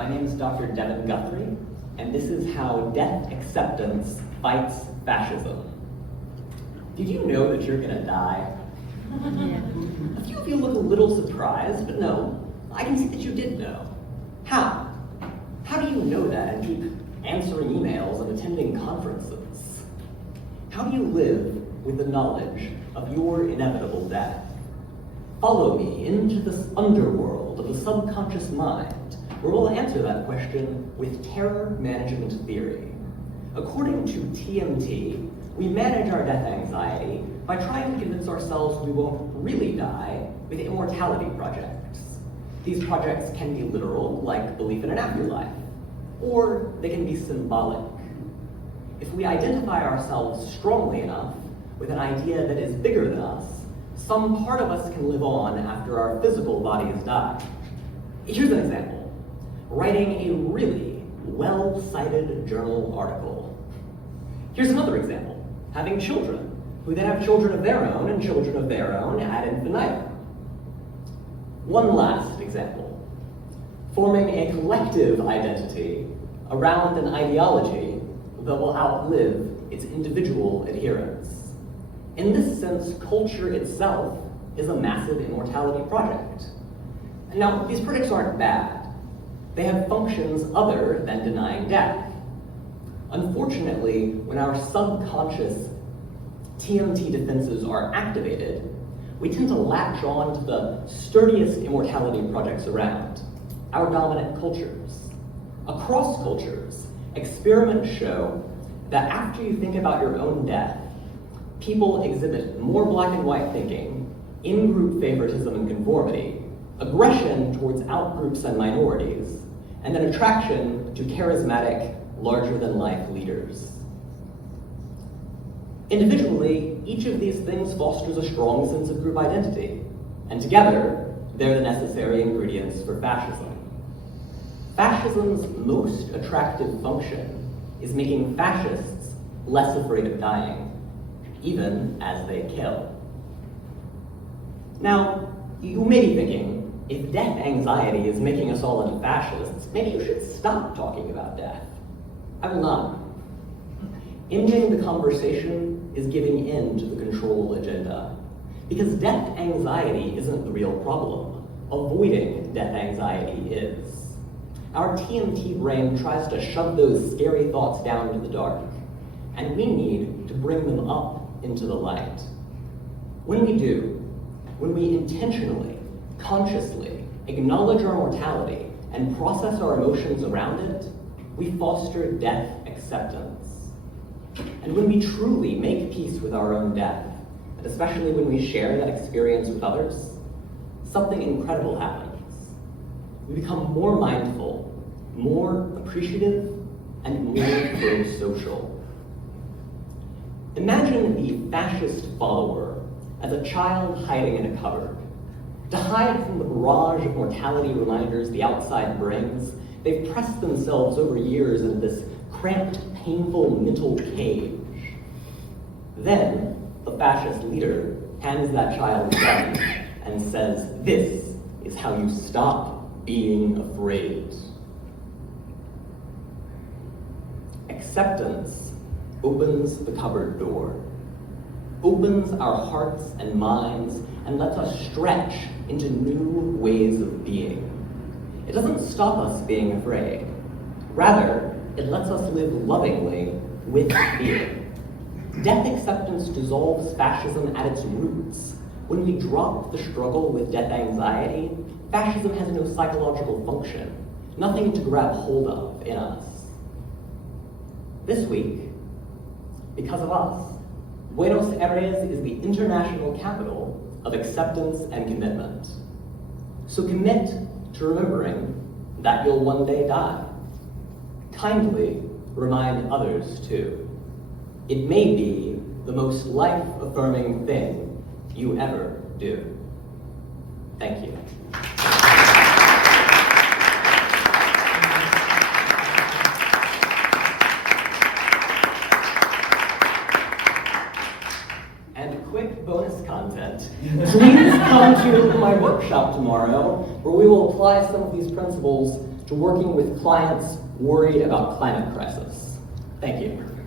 My name is Dr. Devin Guthrie, and this is how death acceptance fights fascism. Did you know that you're gonna die? Yeah. A few of you look a little surprised, but no, I can see that you did know. How? How do you know that and keep answering emails and attending conferences? How do you live with the knowledge of your inevitable death? Follow me into this underworld of the subconscious mind, where we'll answer that question with terror management theory. According to TMT, we manage our death anxiety by trying to convince ourselves we won't really die with immortality projects. These projects can be literal, like belief in an afterlife, or they can be symbolic. If we identify ourselves strongly enough with an idea that is bigger than us, some part of us can live on after our physical bodies die. Here's an example. Writing a really well-cited journal article. Here's another example. Having children, who then have children of their own and children of their own ad infinitum. One last example. Forming a collective identity around an ideology that will outlive its individual adherents. In this sense, culture itself is a massive immortality project. Now, these projects aren't bad. They have functions other than denying death. Unfortunately, when our subconscious TMT defenses are activated, we tend to latch on to the sturdiest immortality projects around, our dominant cultures. Across cultures, experiments show that after you think about your own death, people exhibit more black and white thinking, in-group favoritism and conformity, aggression towards outgroups and minorities, and then attraction to charismatic, larger-than-life leaders. Individually, each of these things fosters a strong sense of group identity, and together, they're the necessary ingredients for fascism. Fascism's most attractive function is making fascists less afraid of dying, even as they kill. Now, you may be thinking, if death anxiety is making us all into fascists, maybe you should stop talking about death. I will not. Ending the conversation is giving in to the control agenda. Because death anxiety isn't the real problem. Avoiding death anxiety is. Our TMT brain tries to shove those scary thoughts down into the dark, and we need to bring them up into the light. When we do, when we intentionally, consciously acknowledge our mortality and process our emotions around it, we foster death acceptance. And when we truly make peace with our own death, and especially when we share that experience with others, something incredible happens. We become more mindful, more appreciative, and more pro-social. Imagine the fascist follower as a child hiding in a cupboard. To hide from the barrage of mortality reminders the outside brings, they've pressed themselves over years into this cramped, painful mental cage. Then, the fascist leader hands that child a gun and says, "This is how you stop being afraid." Acceptance opens the cupboard door, opens our hearts and minds, and lets us stretch into new ways of being. It doesn't stop us being afraid. Rather, it lets us live lovingly with fear. Death acceptance dissolves fascism at its roots. When we drop the struggle with death anxiety, fascism has no psychological function, nothing to grab hold of in us. This week, because of us, Buenos Aires is the international capital of acceptance and commitment. So commit to remembering that you'll one day die. Kindly remind others too. It may be the most life-affirming thing you ever do. Thank you. Quick bonus content. Please come to my workshop tomorrow, where we will apply some of these principles to working with clients worried about climate crisis. Thank you.